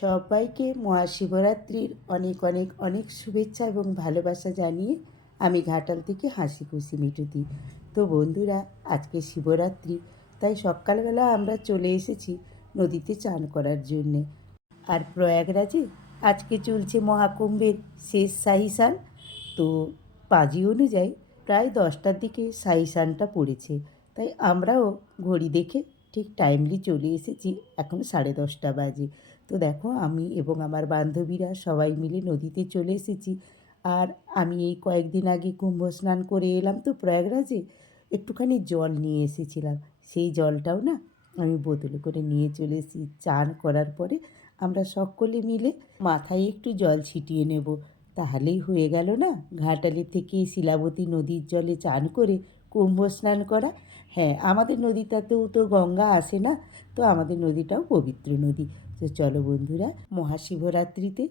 সবাইকে মহাশিবরাত্রির অনেক অনেক অনেক শুভেচ্ছা এবং ভালোবাসা জানিয়ে আমি ঘাটাল থেকে হাসি খুশি মিঠুতি। তো বন্ধুরা, আজকে শিবরাত্রি, তাই সকালবেলা আমরা চলে এসেছি নদীতে চান করার জন্যে। আর প্রয়াগরাজে আজকে চলছে মহাকুম্ভের শেষ শাহী স্নান। তো পাঁজি অনুযায়ী প্রায় 10টার দিকে শাহী স্নানটা পড়েছে, তাই আমরাও ঘড়ি দেখে ঠিক টাইমলি চলে এসেছি। এখন 10:30 বাজে। তো দেখো, আমি এবং আমার বান্ধবীরা সবাই মিলে নদীতে চলে এসেছি। আর আমি এই কয়েকদিন আগে কুম্ভ স্নান করে এলাম, তো প্রয়াগরাজে একটুখানি জল নিয়ে এসেছিলাম। সেই জলটাও না আমি বোতলে করে নিয়ে চলে এসেছি। চান করার পরে আমরা সকলে মিলে মাথায় একটু জল ছিটিয়ে নেব, তাহলেই হয়ে গেল না ঘাটালে থেকে শিলাবতী নদীর জলে চান করে কুম্ভ স্নান করা। হ্যাঁ, আমাদের নদীটাতেও তো গঙ্গা আসে না, তো আমাদের নদীটাও পবিত্র নদী। তো চলো বন্ধুরা, মহাশিবরাত্রিতে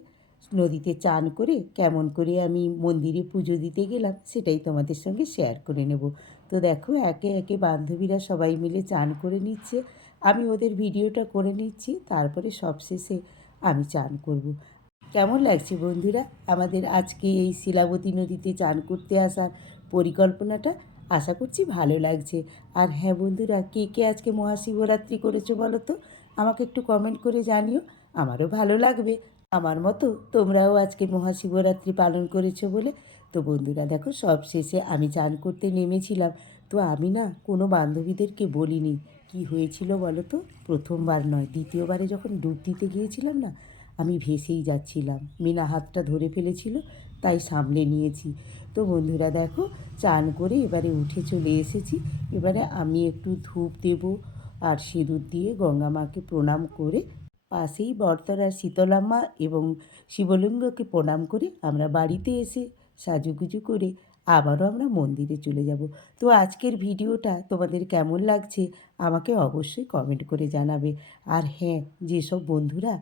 নদীতে চান করে কেমন করে আমি মন্দিরে পুজো দিতে গেলাম সেটাই তোমাদের সঙ্গে শেয়ার করে নেব। তো দেখো, একে একে বান্ধবীরা সবাই মিলে চান করে নিচ্ছে, আমি ওদের ভিডিওটা করে নিচ্ছি, তারপরে সবশেষে আমি চান করব। কেমন লাগছে বন্ধুরা আমাদের আজকে এই শিলাবতী নদীতে চান করতে আসার পরিকল্পনাটা? আশা করছি ভালো লাগছে। আর হ্যাঁ বন্ধুরা, কে কে আজকে মহাশিবরাত্রি করেছো বলো তো, আমাকে একটু কমেন্ট করে জানিও, আমারও ভালো লাগবে। আমার মতো তোমরাও আজকে মহাশিবরাত্রি পালন করেছো বলে। তো বন্ধুরা দেখো, সব শেষে আমি চান করতে নেমেছিলাম। তো আমি না কোনো বান্ধবীদেরকে বলিনি কি হয়েছিল বলো তো। প্রথমবার নয়, দ্বিতীয়বারে যখন ডুব দিতে গিয়েছিলাম না, আমি ভেসেই যাচ্ছিলাম, মিনা হাতটা ধরে ফেলেছিল, তাই সামলে নিয়েছি। তো বন্ধুরা দেখো, চান করে এবারে উঠে চলে এসেছি। এবারে আমি একটু ধূপ দেব আর সিঁদুর দিয়ে গঙ্গা মাকে প্রণাম করে, পাশেই বটতলার শীতলা মা এবং শিবলিঙ্গকে প্রণাম করে আমরা বাড়িতে এসে সাজুগুজু করে আবারও আমরা মন্দিরে চলে যাব। তো আজকের ভিডিওটা তোমাদের কেমন লাগছে আমাকে অবশ্যই কমেন্ট করে জানাবে। আর হ্যাঁ, যেসব বন্ধুরা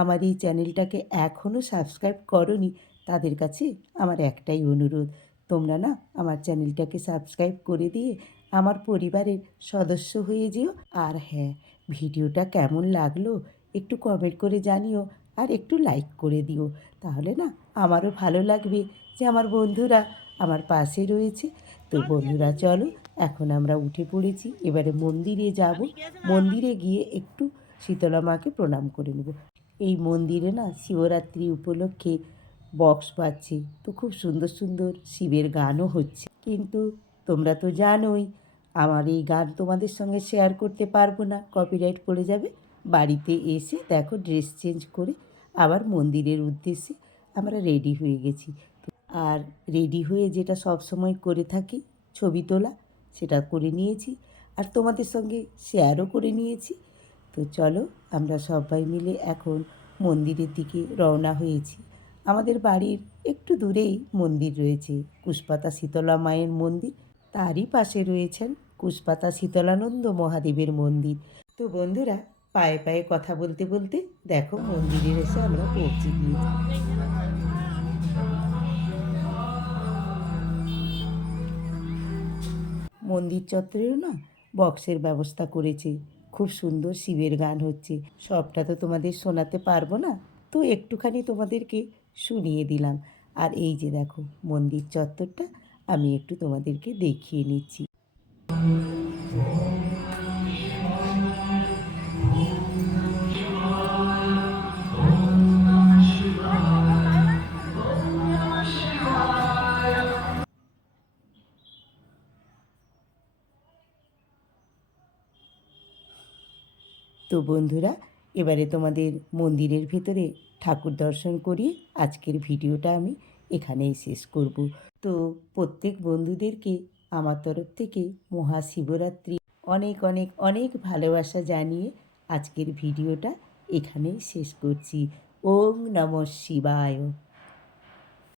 আমার এই চ্যানেলটাকে এখনও সাবস্ক্রাইব করোনি, তাদের কাছে আমার একটাই অনুরোধ, তোমরা না আমার চ্যানেলটাকে সাবস্ক্রাইব করে দিয়ে আমার পরিবারের সদস্য হয়ে যেও। আর হ্যাঁ, ভিডিওটা কেমন লাগলো একটু কমেন্ট করে জানিও, আর একটু লাইক করে দিও, তাহলে না আমারও ভালো লাগবে যে আমার বন্ধুরা আমার পাশে রয়েছে। তো বন্ধুরা চলো, এখন আমরা উঠে পড়েছি, এবারে মন্দিরে যাব। মন্দিরে গিয়ে একটু শীতলা মাকে প্রণাম করে নেব। এই মন্দিরে না শিবরাত্রি উপলক্ষে বক্স বাজছে, তো খুব সুন্দর সুন্দর শিবের গানও হচ্ছে। কিন্তু তোমরা তো জানোই আমার এই গান তোমাদের সঙ্গে শেয়ার করতে পারবো না, কপিরাইট পড়ে যাবে। বাড়িতে এসে দেখো, ড্রেস চেঞ্জ করে আবার মন্দিরের উদ্দেশ্যে আমরা রেডি হয়ে গেছি। আর রেডি হয়ে যেটা সব সময় করে থাকি, ছবি তোলা, সেটা করে নিয়েছি আর তোমাদের সঙ্গে শেয়ারও করে নিয়েছি। তো চলো, আমরা সবাই মিলে এখন মন্দিরের দিকে রওনা হয়েছি। আমাদের বাড়ির একটু দূরেই মন্দির রয়েছে, কুশপাতা শীতলা মায়ের মন্দির, তারই পাশে রয়েছেন কুশপাতা শীতলানন্দ মহাদেবের মন্দির। তো বন্ধুরা, পায়ে পায়ে কথা বলতে বলতে দেখো মন্দিরে এসে আমরা পৌঁছে গিয়েছি। মন্দির চত্বরেও না বক্সের ব্যবস্থা করেছে, খুব সুন্দর শিবের গান হচ্ছে। সবটা তো তোমাদের শোনাতে পারবো না, তো একটুখানি তোমাদেরকে শুনিয়ে দিলাম। আর এই যে দেখো মন্দির চত্বরটা আমি একটু তোমাদেরকে দেখিয়ে নিচ্ছি। তো বন্ধুরা, এবারে তোমাদের মন্দিরের ভেতরে ঠাকুর দর্শন করিয়ে আজকের ভিডিওটা আমি এখানেই শেষ করব। তো প্রত্যেক বন্ধুদেরকে আমার তরফ থেকে মহাশিবরাত্রি অনেক অনেক অনেক ভালোবাসা জানিয়ে আজকের ভিডিওটা এখানেই শেষ করছি। ওম নমঃ শিবায়।